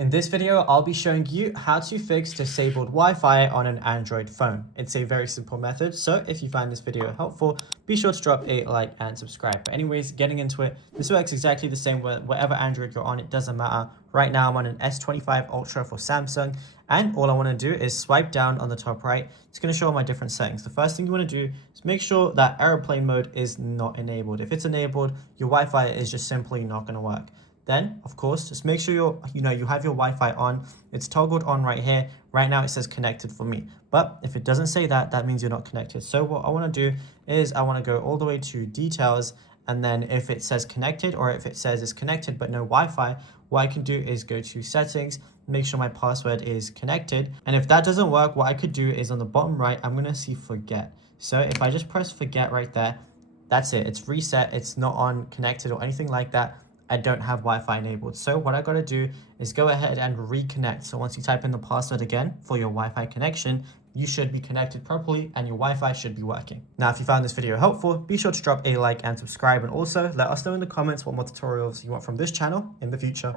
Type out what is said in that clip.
In this video, I'll be showing you how to fix disabled Wi-Fi on an Android phone. It's a very simple method, so if you find this video helpful, be sure to drop a like and subscribe. But anyways, getting into it, this works exactly the same with whatever Android you're on, it doesn't matter. Right now, I'm on an S25 Ultra for Samsung, and all I want to do is swipe down on the top right. It's going to show all my different settings. The first thing you want to do is make sure that airplane mode is not enabled. If it's enabled, your Wi-Fi is just simply not going to work. Then, of course, just make sure you have your Wi-Fi on. It's toggled on right here. Right now, it says connected for me. But if it doesn't say that, that means you're not connected. So what I want to do is I want to go all the way to details. And then if it says connected or if it says it's connected but no Wi-Fi, what I can do is go to settings, make sure my password is connected. And if that doesn't work, what I could do is on the bottom right, I'm going to see forget. So if I just press forget right there, that's it. It's reset. It's not on connected or anything like that. I don't have Wi-Fi enabled. So what I got to do is go ahead and reconnect. So once you type in the password again for your Wi-Fi connection, you should be connected properly and your Wi-Fi should be working. Now, if you found this video helpful, be sure to drop a like and subscribe, and also let us know in the comments what more tutorials you want from this channel in the future.